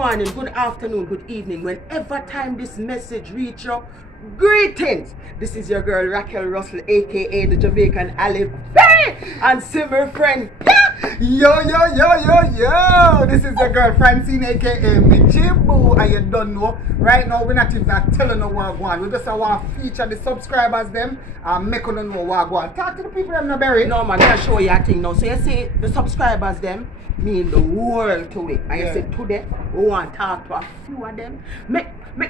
morning, good afternoon, good evening, whenever time this message reach you. Greetings! This is your girl Raquel Russell, aka the Jamaican Ali Berry, and Simmer friend. Yo, this is your girl Francine, aka Michibu, and you don't know, right now we're not even telling them what going on. We just want to feature the subscribers them and make them know what going on. Talk to the people them, no Berry. No man, I'll show you a thing now. So you see, the subscribers them mean the world to it. And you say today, we want to talk to a few of them. We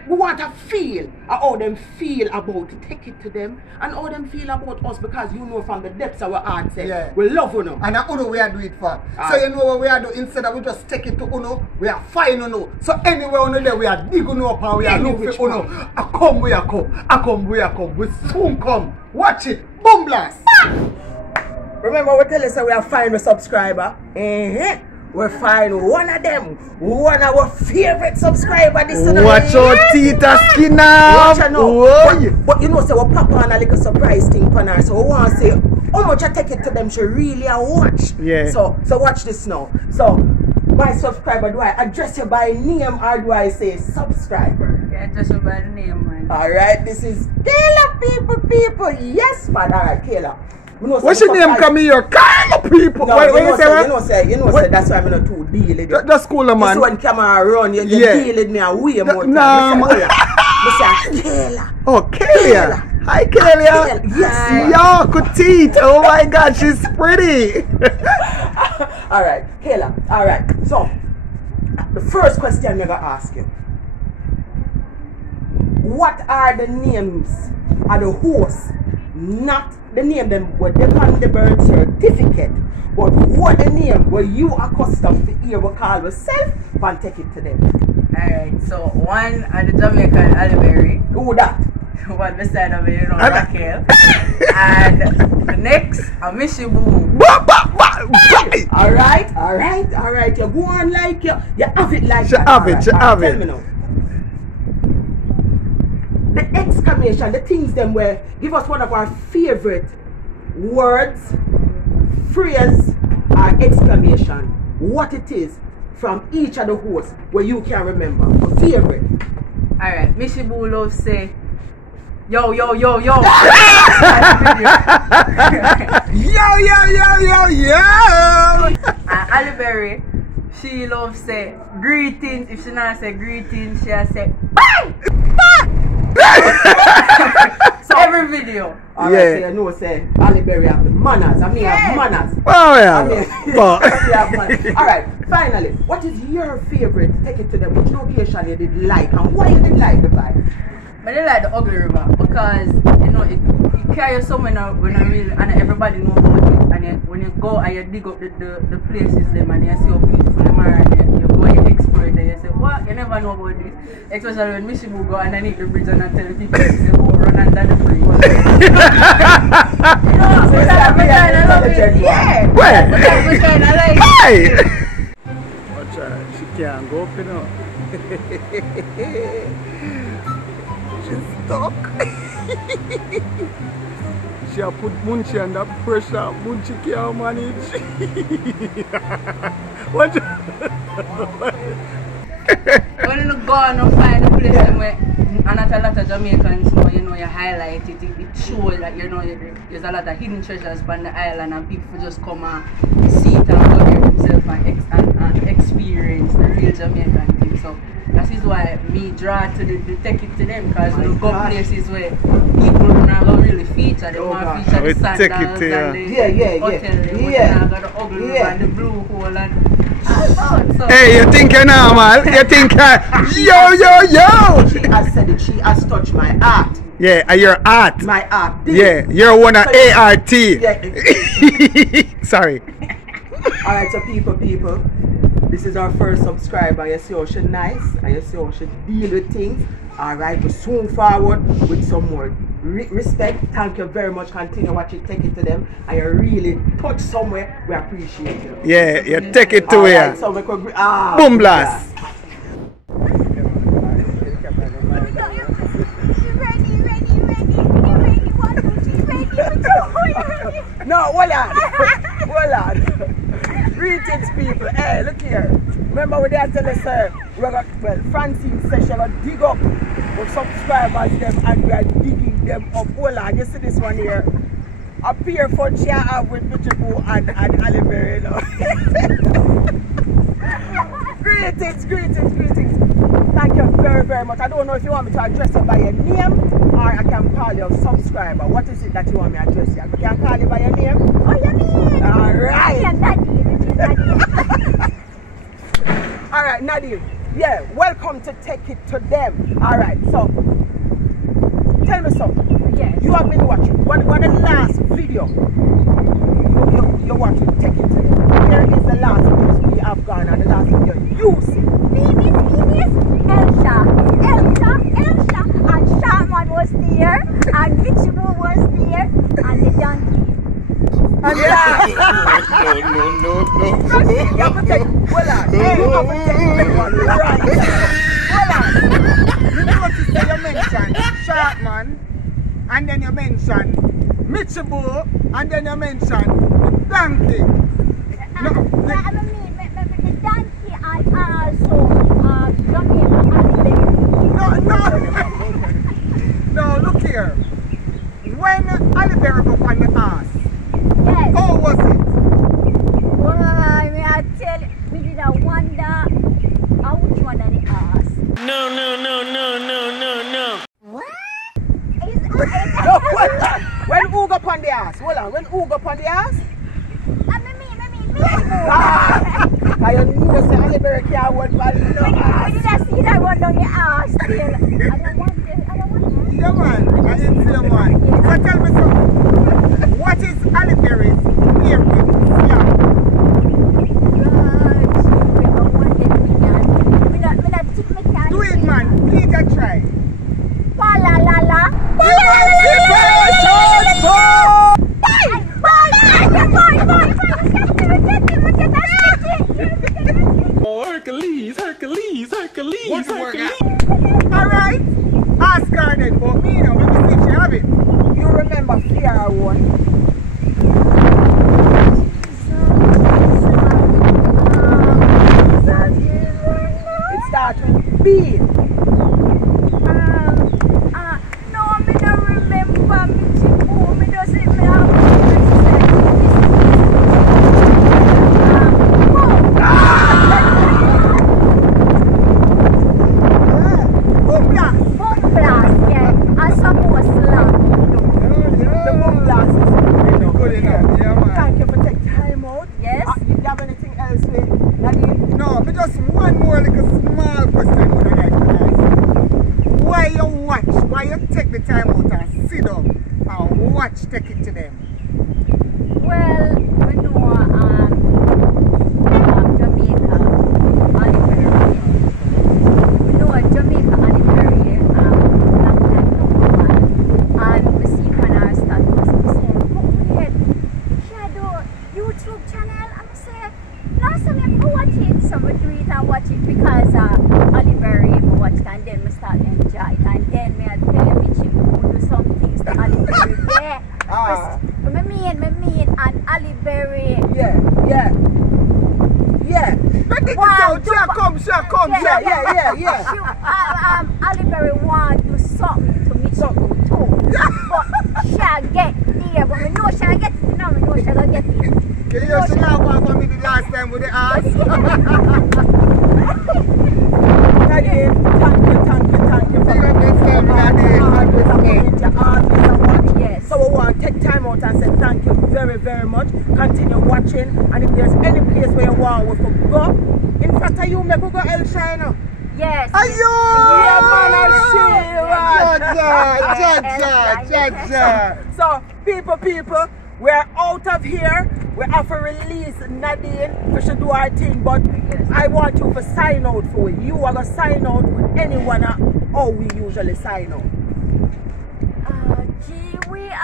want to feel how them feel about it, take it to them, and how them feel about us, because you know from the depths of our heart, say, we love you. And that's Uno we are doing it for. So you know what we are doing, instead of we just take it to Uno, we are fine Uno. So anywhere Uno there, we are dig Uno up and we are looking for Uno. I come, we are come. We soon come. Watch it. Boom blast. Remember we tell us that we are fine with subscriber. We're fine one of them, one of our favorite subscriber. Watch out, Tita Skinner. But you know, so we pop on a little surprise thing for her. So we want to say how much I take it to them. She really a watch. Yeah. So watch this now. So my subscriber, do I address you by name or do I say subscriber? Yeah, address you by the name, man. Alright, this is Kayla people. Yes, man. Alright, Kayla. What's your name come here? Kyle people! No, you know say that's why I'm not too deal with it. That's cool, man. This one camera run, you deal with me a way more time. Nah, I say, Kayla. Oh, Kayla. Hi, Kayla. Yes. Yo, petite. Oh my God, she's pretty. Alright, Kayla. Alright, so the first question I'm gonna ask you. What are the names of the hosts? Not the name them were on the birth certificate, but what the name were you accustomed to hear we call yourself and take it to them. Alright, so one at the Jamaican Ali Berry. Who that? One beside of it, you know, Raquel. And the next, a Michibu. Alright. You go on like you have it like she that. Have it. Tell me now. The exclamation, the things them where give us one of our favorite words, phrase, or exclamation. What it is from each of the hosts where you can remember. A favorite. Alright, Michibu love say, yo. Yo. And Ali Berry, she love say greetings. If she not say greetings, she'll say bye. So every video. Alright, so you know say Ali Berry have the manners. I mean have manners. Oh yeah. Alright, finally, what is your favorite? Take it to them. Which location you did like and why you did like the vibe? But I like the Ugly River because you know it carries so many when I really and everybody knows about it, and then when you go and you dig up the places them and you see how beautiful them are, and you go and you explore it and you say, what? You never know about this. Especially when Michibu go underneath the bridge and I tell people they go run under the bridge. You know, so I kind of love it. Yeah. Where? I kind of like it. Watch her, she can't go up, you know. She's stuck. She have put Munchie under pressure. Munchie can't manage. Watch when you go and find a place where and not a lot of Jamaicans know, you know, you highlight it, it shows that you know there's a lot of hidden treasures on the island and people just come and see it and go there themselves and experience the real Jamaican thing. So that is why me draw to the take it to them, because you go places where people not going really feature, they want to feature the sandals and the hotel, got the ugly river and the blue hole and so. Hey, you think you're normal? You think yo! She has said it, she has touched my art. Yeah, your art. My art. Yeah, you're one of ART. Yeah. Sorry. Alright, so people, this is our first subscriber. You see how she's nice and you see how she deal with things. Alright, we soon forward with some more respect. Thank you very much. Continue watching, take it to them. And you really touch somewhere, we appreciate you. Yeah, you take it to where? So we could boom blast. No, hold on. Greetings people. Hey, look here. Remember when they tell us, well, Francine says she will dig up with subscribers them and we are digging them up. Hold on, you see this one here? A peer fun she have with Michibu and Ali Berry, you know. Greetings. Thank you very, very much. I don't know if you want me to address you by your name or I can call you a subscriber. What is it that you want me to address you? I can call you by your name? Oh, you mean? Alright. Yeah, Nadine. Alright, Nadine. Yeah, welcome to Take It to Them. Alright, so tell me something. Yes. You have been watching. What the last video you're watching? Take It to Them. Here is the last videos we have gone and the last video you see. Venus, Elsha, and Shaman was there, and Michibu was there, and the donkey. And No. you have to take, hold on. You have to take the one right. Hold on. You notice that you mentioned Sharkman, and then you mentioned Michibu, and then you mentioned Donkey. I mean, the donkey and also Jamaica and No, look here. When Ali Berry go on the ass, yes. how was it? Well, I mean, I tell you, we did a wonder how which one on the ass. No. What? No, hold on. When who go on the ass? Hold on. When who go on the ass? Me. I know say Ali Berry can't hold by the We did a see that one down the ass still. I don't want it. Yeah, man. I didn't see a man. So tell me something. What is Ali Berry's favorite song? Do it, man. Please a try. Hercules. Alright. Ask her then, but me now, let me see if she have it. You remember Kiara one? It starts with B. No, me don't remember. Me just say me have Bomb blast, yeah. And some more slang. The boom blast is Good enough, yeah, man. Thank you for taking time out. Yes. Do you have anything else with Nadine? No, me just one more little small question would I like to ask. Why you watch? Why you take the time out and sit down and watch Take It to Them? Well, we know Jamaica, Ali Berry. We know Jamaica, Ali Berry, long time ago, and we see on our status, we say, oh, wait, she do YouTube channel, and we say, last time I watch it, so we do it and watch it because Ali Berry, we watch it, and then we start enjoy it, and then me tell you, we do some things to Ali Berry there. Me mean, and Ali Berry. Yeah. Take it Wow, out, she come. Yeah. Ali Berry want to do something to me too. But she'll get there, but we know she'll get it now, we know she'll get it. Can you see how far for me the last time with the ass? Nadine, thank you for Yes. So we want to take time out and say thank you very, very much. Continue watching, and if there's any place where you want we could go, in front of you, maybe go El Shiner. Yes. Ayo! Jaja. So, people, we're out of here. We have to release Nadine. We should do our thing, but I want you to sign out for it. You are going to sign out with anyone how we usually sign out.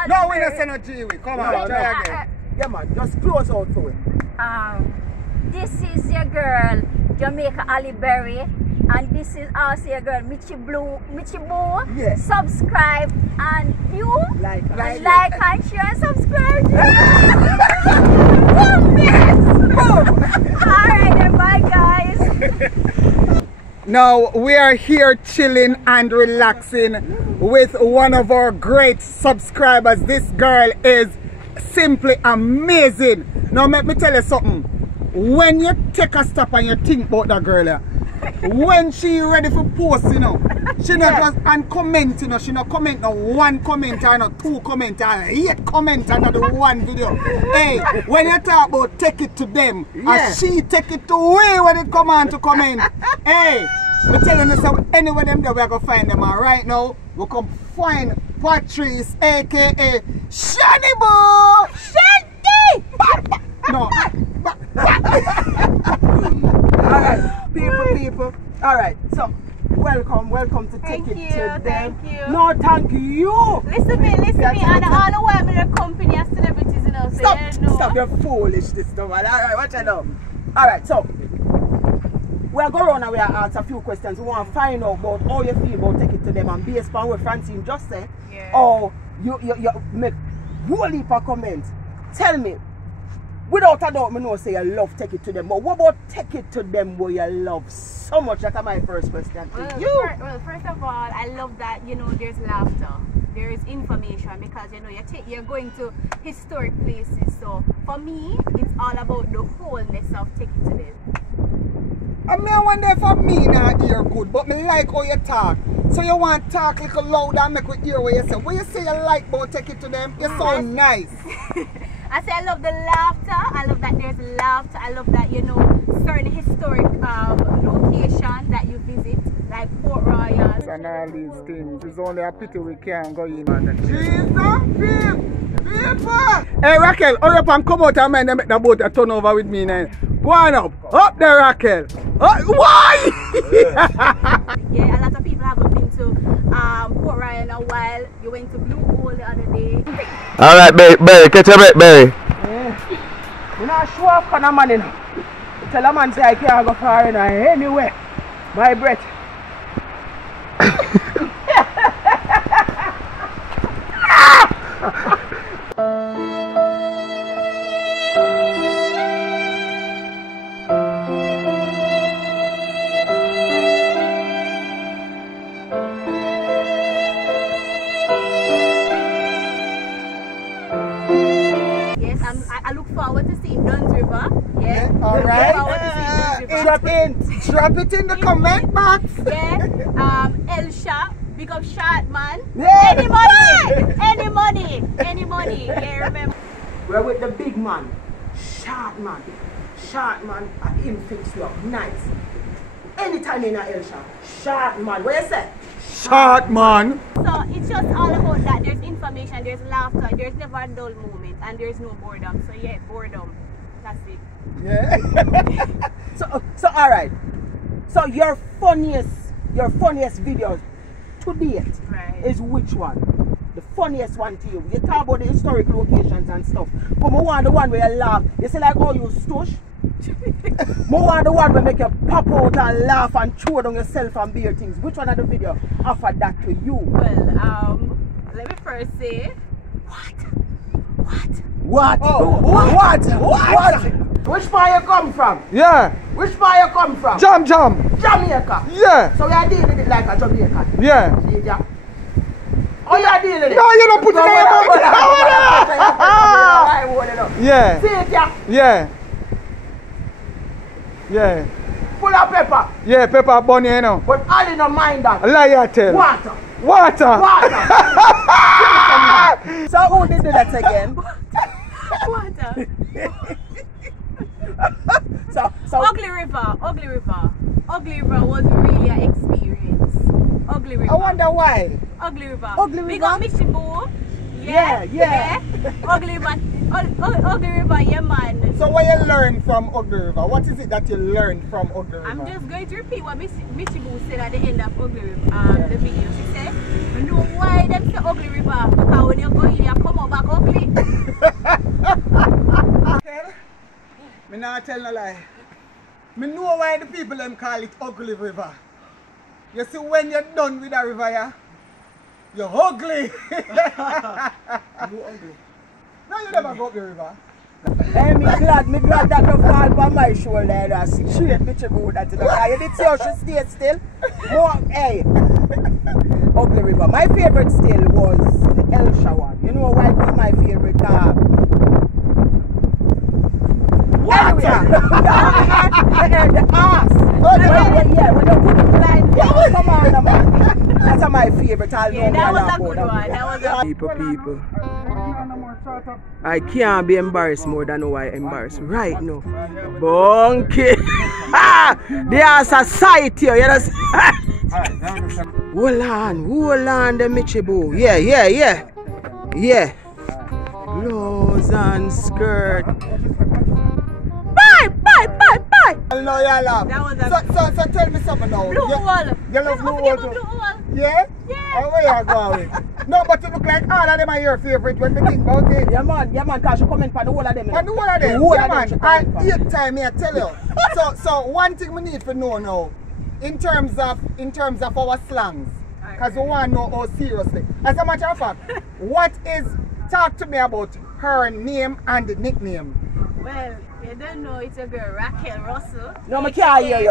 No, we don't say no G-Wee. Come on, try again. Yeah, man, just close out for it. This is your girl, Jamaica Ali Berry, and this is also your girl, Michibu. Yes. Subscribe and view, Like and share and subscribe. Alright then, bye guys. Now we are here chilling and relaxing with one of our great subscribers. This girl is simply amazing. Now let me tell you something. When you take a stop and you think about that girl, when she ready for post, you know, she not just and comment, you know, she not comment no one comment or no two comment or 8 comment on the one video. Hey, when you talk about take it to them, and she take it away when it come on to comment. Hey, me telling you so anywhere them there we are gonna find them, and right now we come find Patrice aka Shani Boo! Shani! No. Alright, people. Alright, so welcome to Take It to Them. Thank you. No, thank you. Listen to me, and all the while I'm company of celebrities, you know. So Stop your foolish this stuff. Alright, watch it now. Alright, so we'll go around and we'll ask a few questions. We want to find out about how you feel about Take It to Them and based on what Francine just said. Yeah. Or you make whole heap of comments. Tell me, without a doubt, I know say you love Take It to Them, but what about Take It to Them where you love so much? That's my first question to you. Well, first of all, I love that, you know, there's laughter, there is information, because, you know, you're going to historic places. So for me, it's all about the wholeness of Take It to Them. I mean, I wonder for me now hear good, but me like how you talk. So you want to talk a little louder and make we hear what you say. What you say you like about Take It to Them? You sound nice. I say I love the laughter. I love that there's laughter. I love that, you know, certain historic location that you visit, like Port Royal. And all these things. It's only a pity we can't go in on that. Jesus, people! Hey Raquel, hurry up and come out and make the boat a turn over with me now. Go on up there Raquel. Why? Yeah, a lot of people haven't been to Port Royal in a while. You went to Blue Hole the other day. Alright, Barry, catch a break, Barry. You're not sure of kind of man, you know. Tell a man say I can't go far in anywhere. My breath. I look forward to seeing Duns River. Yeah. Alright. Look forward to seeing Duns River. Drop it in the comment box. Yeah. Elsha, big up shot man. Yeah. Any money. Yeah, remember. We're with the big man. Short man. I him fix you up. Nice. Anytime in a Elsha. Short man. What you say? Short man. So it's just all about that. There's information, there's laughter, there's never a dull moment, and there's no boredom. So yeah, boredom. That's it. Yeah. So alright. So your funniest videos to date is which one? The funniest one to you. You talk about the historic locations and stuff. But I want the one where you laugh. You say like, oh, you stush. I want the one where make you pop out and laugh and throw down yourself and bear things. Which one of the video offer that to you? Well, let me first say, What? Oh, What? Which part you come from? Yeah. Which part you come from? Jam. Jamaica. Yeah. So you are dealing with it like a Jamaican. Yeah. See it, yeah? Oh, you are dealing with it? No, you don't put it in your mouth. Yeah. See it, yeah? Yeah. Yeah. Full of pepper. Yeah, pepper bunny, you know. But I didn't mind that. Liar tell. Water. So who did that again? water. So Ugly River was really an experience. Ugly River. I wonder why. Ugly River. Ugly We River? got Michibu. Yeah. Ugly River, yeah man. So what you learned from Ugly River? What is it that you learned from Ugly River? I'm just going to repeat what Michibu said at the end of Ugly River, the video. She said, you know why them say Ugly River? Because when you go in, you come out back ugly. Me not tell no lie. Me know why the people them call it Ugly River. You see when you're done with the river, yeah, you're ugly. you ugly. No, you never go up the river. Hey, me glad that no fall on my shoulder. That's straight Mitchie Boo that you know. You did see how she stayed still? More, hey. Ugly River. My favorite still was the Elsha one. You know why it was my favorite? Anyway, the ass. Yeah, when you put the line down, come on, man. That's my favorite. Yeah, that was a good one. That was a People. I can't be embarrassed more than how I embarrassed right now. Bunky. They are society, you know. Hold on, the Mitchie Boo. Yeah. Blouse and skirt. Bye. I know you love. That was a So tell me something now. blue wall. You love blue wall too? Yeah? Yeah. Oh, where you going? No, but you look like all of them are your favorite when we think about it. Yeah man, cause you comment for the whole of them. For the whole of them? Yeah man, and 8 time here, tell you. So one thing we need to know now, in terms of our slangs, because we want to know how seriously. As a matter of fact, talk to me about her name and the nickname. Well, you don't know it's a girl, Raquel Russell. No, I can't hear you.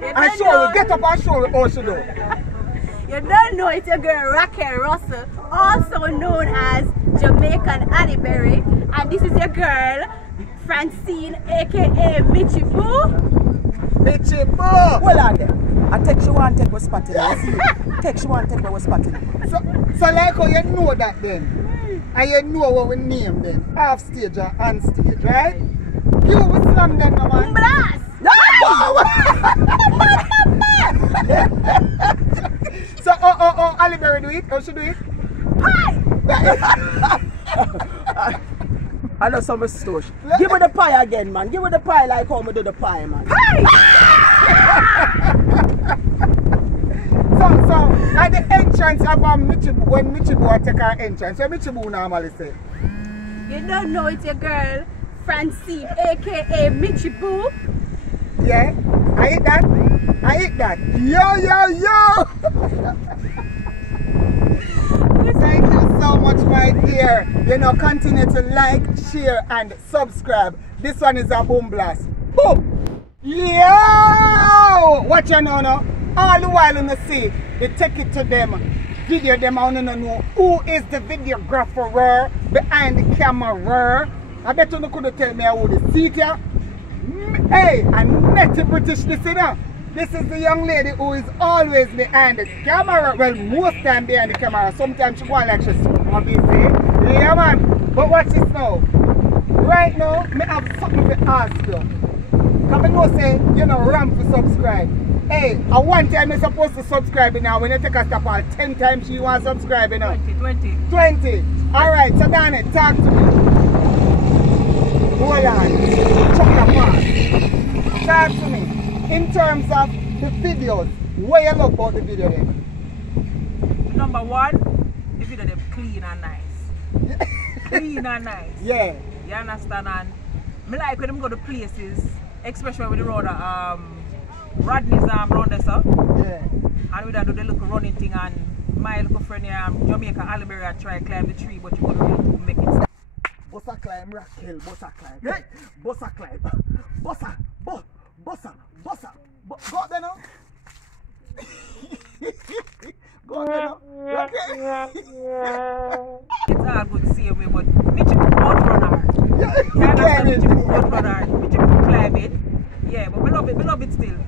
And show, get up and show how she do. You don't know it's a girl, Raquel Russell, also known as Jamaican Annie Berry. And this is your girl, Francine, aka Mitchie Boo. Mitchie Boo! Hold on there. I text you one take was spotted. Text you one take was spotted. So like how you know that then? And you know what we name then? Half stage or on stage, right? You will slam them no man. Blast! So Ali Berry do it? How she do it? Hi! I know some stores. Give me the pie again, man. Give me the pie like how me do the pie, man. So at the entrance of Mitchie Boo, when Mitchie Boo take her entrance, what Mitchie Boo normally say? You don't know it's your girl, Francine, aka Mitchie Boo. Yeah? I hit that. Yo! Thank you so much, my dear. You know, continue to like, share, and subscribe. This one is a boom blast. Boom! Yo! Watch you now. All the while you see, they take it to them, video them, I want to know who is the videographer behind the camera. I bet you could tell me who the seat here. Hey, and Nettie British listener. This is the young lady who is always behind the camera. Well, most time behind the camera. Sometimes she go like she's be fake. Yeah man. But watch this now. Right now, I have something to ask you. Because I know say, you know, ramp to subscribe. Hey, at one time you're supposed to subscribe now. When you take a step out 10 times you want to subscribe now. 20. Alright, so Danny, talk to me. Hold on. Check the part. Talk to me. In terms of the videos, what you love about the video then? Number one, the video them clean and nice. Clean and nice. Yeah. You understand? And I like when them go to places, especially with the road Rodney's round us up. Yeah. And we do the little running thing, and my little friend here, Jamaica Aliberry, try to climb the tree, but you gotta really make it stop. Bossa climb, Raquel, bossa climb. Hey, bossa climb. Bossa. Go up there now. Go up there now. Okay. It's all good to see me, but Mitchie Boo out runner. Mitchie Boo out runner. Mitchie Boo climb it. Yeah, but we love it still.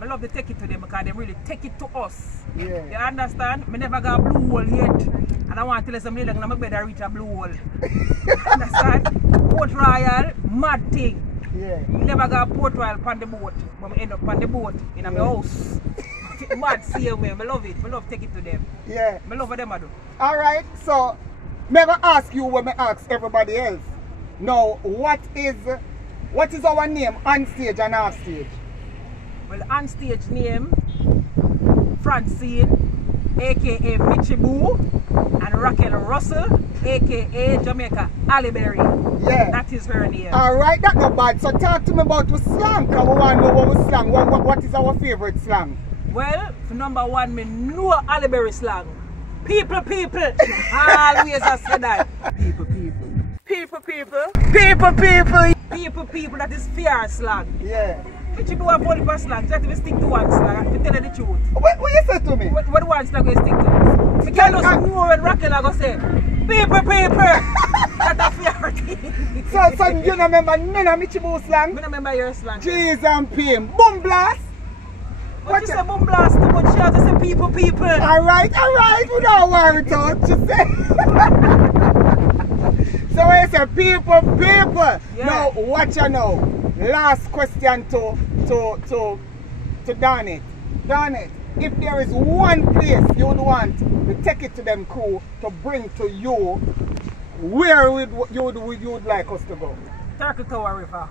I love to take it to them because they really take it to us. Yeah. You understand? I never got a blue hole yet. And I want to tell somebody that I'm better reach a blue hole. Understand? Port Royal, mad thing. Yeah. I never got a Port Royal on the boat. But I end up on the boat in my house. Mad see me. I love it. I love to take it to them. Yeah. I love them I do. Alright, so never ask you when I ask everybody else. Now, what is our name on stage and off stage? Well, on stage name, Francine, aka Mitchie Boo, and Raquel Russell, aka Jamaica Aliberry. Yeah. That is her name. Alright, that's not bad. So talk to me about the slang, because we want to know what we slang. What is our favorite slang? Well, for number one, me know Aliberry slang. People. Always I say that. People. people. People. That is fear slang. Yeah. But you do a whole heap of slang. Just to stick to one slang. To tell you the truth. What you say to me? What one slang we stick to? We can just know when Raquel I go say, people. That's a fear thing. So you don't remember none of Michibu slang? I don't remember your slang. Jeez and Pim. Boom blast. But you say boom blast too much. She has to say people. Alright. We don't worry about you say. So when you say people. Yeah. Now watch you now. Last question to Donnet. Donnet, if there is one place you would want to take it to them crew to bring to you, where would you would like us to go? Turtle Tower River.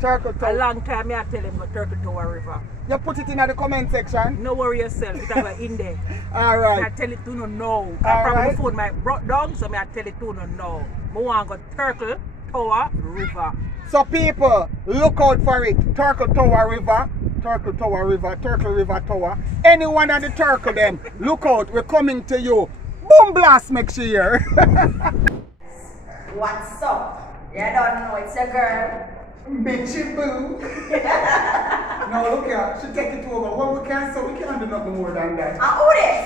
Turtle A Tower. long time I tell him go Turtle Tower River. You put it in the comment section. No worry yourself, it's go in there. I Alright. tell it to no know. All Probably right. the phone might brought down, so I tell it to no know. I want to go Turtle Tower River. So people, look out for it. Turtle Tower River. Turtle River Tower. Anyone at the Turtle them, look out, we're coming to you. Boom blast next year. What's up? You don't know it's a girl. Bitchy boo. No, look here, she take it over. What we can so we can't do nothing more than that. And who this?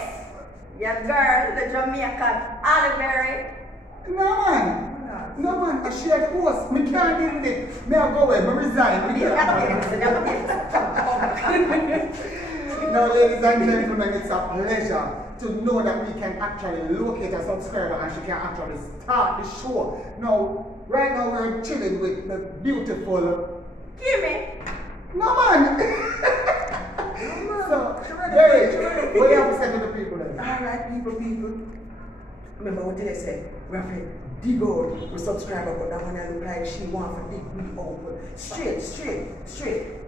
Your girl, the Jamaican Halle Berry. No man, I share the host. Me can't deal with it. Me I go away, me resign. Me Now ladies and gentlemen, it's a pleasure to know that we can actually locate a subscriber and she can actually start the show. Now, right now we're chilling with the beautiful Kimmy. No man! So, Jerry, what do you have to say to the people then? Alright, people. Remember what they said? We have to dig out the subscriber, but that one I look like she want to dig me out. Straight.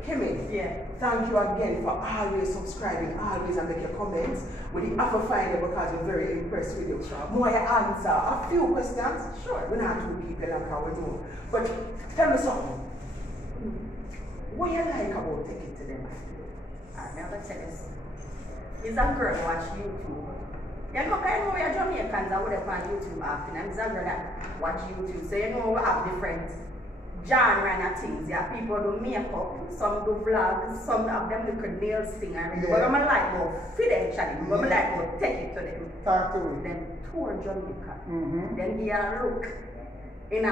Kimmy, Yeah. thank you again for always subscribing, always and make your comments. We didn't have to find you because we're very impressed with you. More you answer a few questions. Sure. We're not two people like how we do. But tell me something. What you like about taking to them? Alright, I'm going to tell you something. It's a girl who watch YouTube. You know, kind of we're Jamaicans that would have on YouTube often, and it's a girl that watch YouTube. So you know we have different genre and things. Yeah, people do makeup, some do vlogs, some have them little nails thing and Yeah. but I'm like go feed them challenge, but I'm like go take it to them. Talk to me. Then tour Jamaica. Mhm. Then he a look in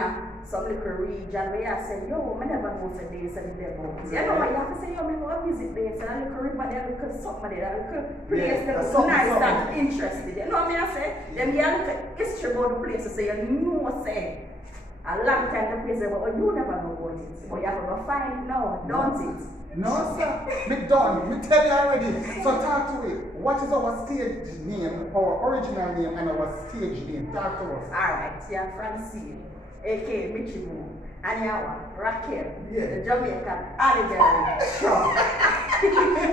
some little region where I say, yo, I never know for this and the devil. You know what you have to say, yo, I go visit this and a little river there, a little something there, a little place that that's was something, nice something. and interested. You know what I mean? I say, then you have a little history about the place, so you know, say, a long time the place, but you never know about it. But you have to go find it now, don't it? No sir, me done. Me tell you already. So talk to it. What is our stage name, our original name and our stage name? Talk to us. Alright, you're Francine, aka Michibu, and you're Raquel, Yeah. the Jamaican Halle Berry.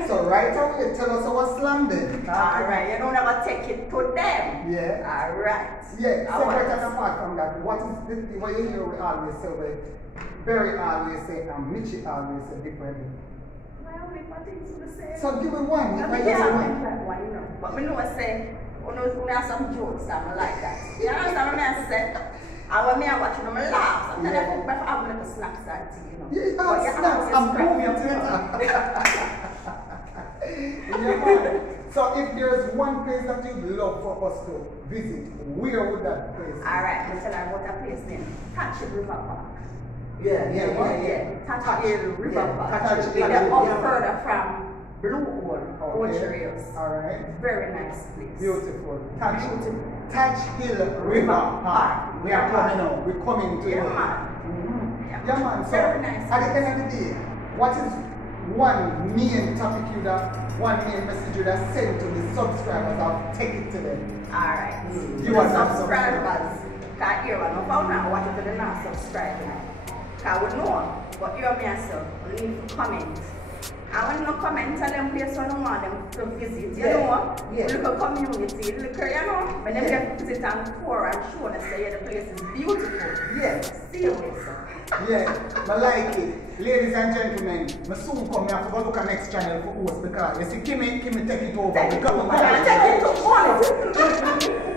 So right away, tell us our slam then. Alright, you don't ever take it to them. Yeah. Alright. Yeah, Alright. separate and apart from that, what is the thing what you hear we always say, we Barry always say, and Michi always say differently. Well, we put things to the same. So give me one, if I yeah, just I one. like one, you know. But me know I say, we have some jokes that I like that. You understand what I say? And when I watch them, I laugh. Sometimes I put my have little snacks and tea, you know. Yeah, But you snacks, have I'm to spread moving your Yeah, man. So if there's one place that you'd love for us to visit, where would that place be? Alright, I'm telling you about a place named Tatchell River Park. Yeah. Tatchell River Park. Tatchell, They're yeah. up further from Blue Hole, Okay. Ocho Alright. Very nice place. Beautiful. Touch Hill River Park. We are coming out. We're coming to Yeah, you. man. Yeah, man. So Very nice. at the end of the day, what is one main topic one main message you that send to the subscribers of take it to them? Alright. You are not subscribers. Because here, I found out what if they're not subscribing. Because we know, but you and me yourself, we need to comment. And when you comment, tell them place where you want them to visit. You know, look at community, look at, you know, when they get to visit and tour and show and say, yeah, the place is beautiful. Yes. See you later. Yeah, I like it. Ladies and gentlemen, I soon come here. I forgot to look at next channel for host because you see, Kimmy take it over. Take it over. Take it to one.